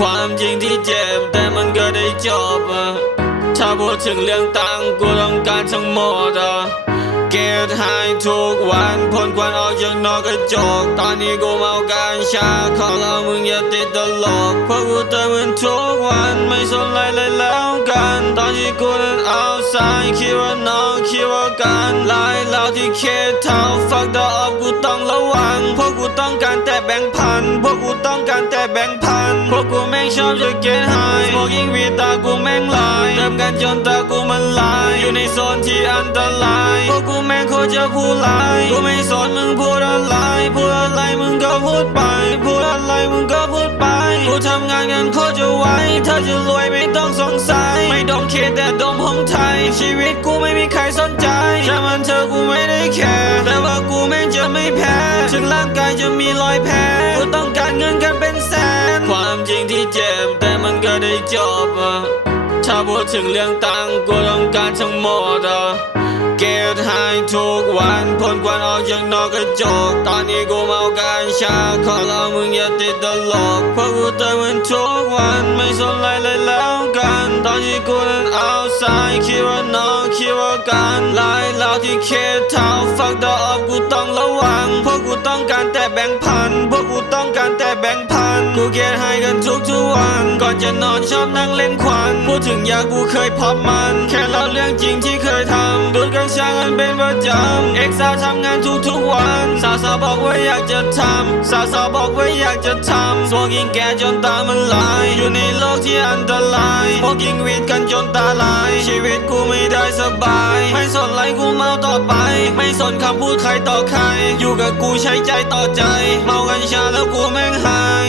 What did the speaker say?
ความจริงที่เจ็บแต่มันก็ได้จบอะถ้าพูดถึงเรื่องตังกูต้องการทั้งหมดอะเกตหายทุกวันพ่นควันออกจากนอกกระจก ตอนนี้กูเมาการชาขอเรามึงอย่าติดตลกเพราะกูเติมมันทุกวันไม่สนอะไรเลยแล้วกัน ตอนที่กูนั้นเอาสายคิดว่าน้องคิดว่ากันลายเราที่เคเท่าฟักดอกกูต้องระวังเพราะกูต้องการแต่แบ่งพันพวกกูต้องการ แต่แบงค์พันพวกกูแม่งชอบจะเก็ตไฮสโมกิ้งวีตากูแม่งลายเติมกันจนตากูมันลาย อยู่ในโซนที่อันตรายพวกกูแม่งโคตรจะผู้ลาย กูไม่สนมึงพูดอะไร พูดอะไรมึงก็พูดไป พูดอะไรมึงก็พูดไป กูทำงานกันโคตรจะไวถ้าจะรวยไม่ต้องสงสัย ไม่ดมเคแต่ดมของไทย ชีวิตกูไม่มีใครสนใจช่างมันเธอะกูไม่ได้แคร์แต่ว่ากูแม่งจะไม่แพ้ ถึงร่างกายจะมีรอยแผลกูต้องการเงินกันเป็นแสน ถ้าพูดถึงเรื่องตังกูต้องการทั้งหมดอะเกตหายทุกวันพ่นควันออกจากนอกกระจก ตอนนี้กูเมาการชาขอเรามึงอย่าติดตลกเพราะกูเติมมันทุกวันไม่สนอะไรเลยแล้วกัน ตอนที่กูนั้นเอาสายคิดว่าน้องคิดว่ากันลายเราที่เคเท่าฟักดอกกูต้องระวังเพราะกูต้องการแต่แบงค์พัน เกตให้กันทุกทุกวัน ก่อนจะนอนชอบนั่งเล่นควัน พูดถึงยากูเคยพับมัน แค่เล่าเรื่องจริงที่เคยทำดูดกัญชากันเป็นประจำเอ็กซ์าทำงานทุกทุกวัน สาวสาวบอกว่าอยากจะทำสาวสาวบอกว่าอยากจะทำสวกินแกจนตามันลาย อยู่ในโลกที่อันตรายพวกกินวีดกันจนตาลาย ชีวิตกูไม่ได้สบาย ไม่สนไรกูเมาต่อไป ไม่สนคำพูดใครต่อใคร อยู่กับกูใช้ใจต่อใจ เมากัญชาแล้วกูแม่งหาย